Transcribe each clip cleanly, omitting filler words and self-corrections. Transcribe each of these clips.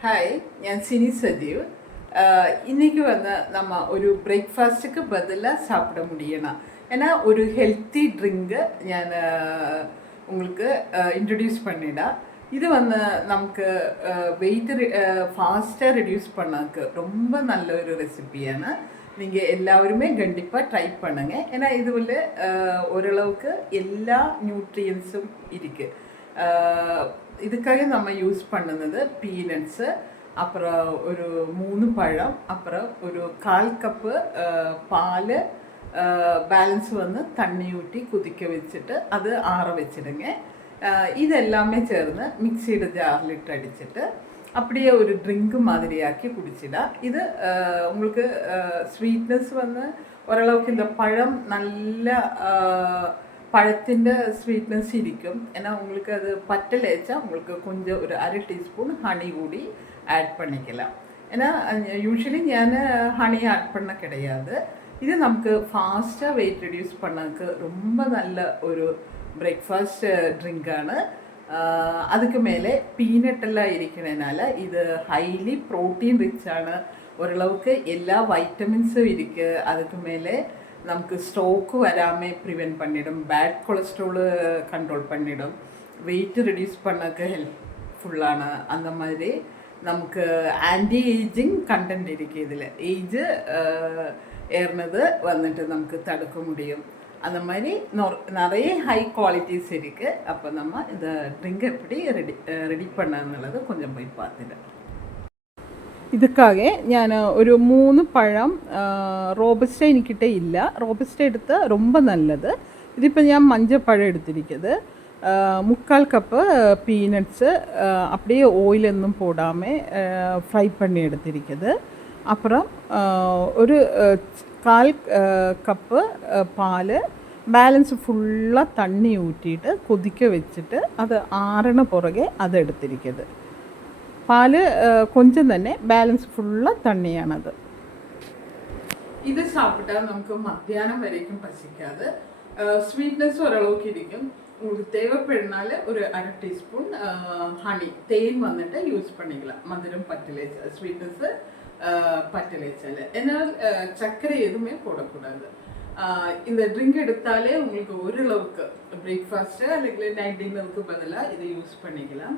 Hi, ഞാൻ സിനി സജീവ്. இன்னைக்கு வந்து நம்ம ஒரு பிரேக்ஃபாஸ்ட்டுக்கு பதிலாக சாப்பிட முடியணும். ஏன்னா ஒரு ஹெல்த்தி ட்ரிங்கு ഞാൻ உங்களுக்கு இன்ட்ரடியூஸ் பண்ணிடா. இது வந்து நமக்கு வெயிറ്റ് ஃபாஸ்ட்டாக ரெடியூஸ் பண்ணக்கு ரொம்ப நல்ல ஒரு ரெசிப்பிയാണ്. நீங்கள் எல்லாருமே கண்டிப்பாக ட்ரை பண்ணுங்க. ஏன்னா இதுல ஓரளவுக்கு எல்லா நியூட்ரியன்ஸும் இருக்குது. இதுக்காக நம்ம யூஸ் பண்ணுന്നത് பீனட்ஸு, அப்புறம் ஒரு 3 பழம், அப்புறம் ஒரு 1/4 கப்பு பால், பேலன்ஸ் வந்து தண்ணி ஊற்றி கொதிக்க வச்சுட்டு அது ஆற வச்சிடுங்க. இது எல்லாமே சேர்ந்து மிக்சிയുടെ ஜாரிலிட்டு அடிச்சுட்டு அப்படியே ஒரு ட்ரிங்க் மாதிரியாக்கி குடிச்சிடா. இது உங்களுக்கு ஸ்வீட்னஸ் வந்து ஓரளவுக்கு இந்த பழம் நல்ல பழத்திൻ്റെ സ്വീറ്റ്നെസ് ഇരിക്കും. ஏன்னா உங்களுக்கு அது பட்டலைச்சா உங்களுக்கு கொஞ்சம் ஒரு 1/2 டீஸ்பூன் ஹனி கூடி ஆட் பண்ணிக்கலாம். ஏன்னா யூஸ்வலி ഞാൻ ഹണി ആഡ് பண்ண கிடையாது. இது நமக்கு ஃபாஸ்ட்டாக வெயிட் ரெடியூஸ் பண்ணக்கு ரொம்ப நல்ல ஒரு பிரேக்ஃபாஸ்ட் ட்ரிங்காണ്. அதுக்கு மேலே பீனட்டெல்லாம் இருக்கிறதுனால இது ஹைலி ப்ரோட்டீன் ரிச்சாണ്. ஓரளவுக்கு எல்லா வைட்டமின்ஸும் இருக்குது. அதுக்கு மேலே நமக்கு ஸ்ட்ரோக்கு வராமல் ப்ரிவென்ட் பண்ணிடும், பேட் கொலஸ்ட்ரால் கண்ட்ரோல் பண்ணிடும், வெயிட் ரெடியூஸ் பண்ணக்க ஹெல்ப்ஃபுல்லான அந்த மாதிரி நமக்கு ஆன்டி ஏஜிங் கண்டென்ட் இருக்குது. இதில் ஏஜ் ஏறினது வந்துட்டு நமக்கு தடுக்க முடியும். அந்த மாதிரி நிறைய ஹை குவாலிட்டிஸ் இருக்குது. அப்போ நம்ம இந்த ட்ரிங்க் எப்படி ரெடி பண்ணணுള്ളത് கொஞ்சம் போய் பார்த்துட்டேன். இதுக்காக ഞാൻ ഒരു 3 പഴം റോബസ്റ്റ എനിക്കിട്ടേ ഇല്ല. റോബസ്റ്റ എടുത്ത് ரொம்ப நல்லது. ഇതിപ്പോൾ ഞാൻ മഞ്ഞപ്പഴം എടുത്തിരിക്കുന്നത്. 3/4 கப்பு பீனட்ஸு அப்படியே ஆயிலொന്നും போடாமல் ஃப்ரை பண்ணி எடுத்திருக்கிறது. அப்புறம் ஒரு 1/4 கப்பு பால், பேலன்ஸ் ஃபுல்லாக தண்ணி ஊற்றிட்டு கொதிக்க வச்சுட்டு அது ஆறின பிறகு அதை எடுத்திருக்கிறது. പാല് കൊഞ്ചം തന്നെ, ബാലൻസ് ഫുള്ള് തണ്ണിയാണത്. ഇത് സാപ്പിട്ടാൽ നമുക്ക് മധ്യാഹ്നം വരേക്കും പസിക്കാതെ സ്വീറ്റ്നെസ് ഒരളவுக்கு ഇരിക്കും. உங்களுக்கு தேவைப்படுனால ஒரு 1/2 டீஸ்பூன் ஹனி தேன் வந்துட்டு யூஸ் பண்ணிக்கலாம். மதுரம் பட்டலை ஸ்வீட்னஸ் பட்டலைச்சால். ஏன்னா சர்க்கரை எதுவுமே போடக்கூடாது. இந்த ட்ரிங்க் எடுத்தாலே உங்களுக்கு ஓரளவுக்கு பிரேக்ஃபாஸ்ட்டு അല്ലെങ്കിൽ நைட் டின்னருக்கு பதிலாக இதை யூஸ் பண்ணிக்கலாம்.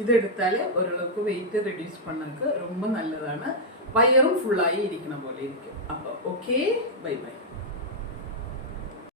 ഇത് എടുത്താൽ ഓരളவுக்கு വെയിറ്റ് റെഡ്യൂസ് பண்ணക്ക് ரொம்ப നല്ലതാണ്. വയറും ഫുള്ളായി ഇരിക്കുന്ന പോലെ ഇരിക്കും. അപ്പോൾ ഓക്കെ, ബൈ ബൈ.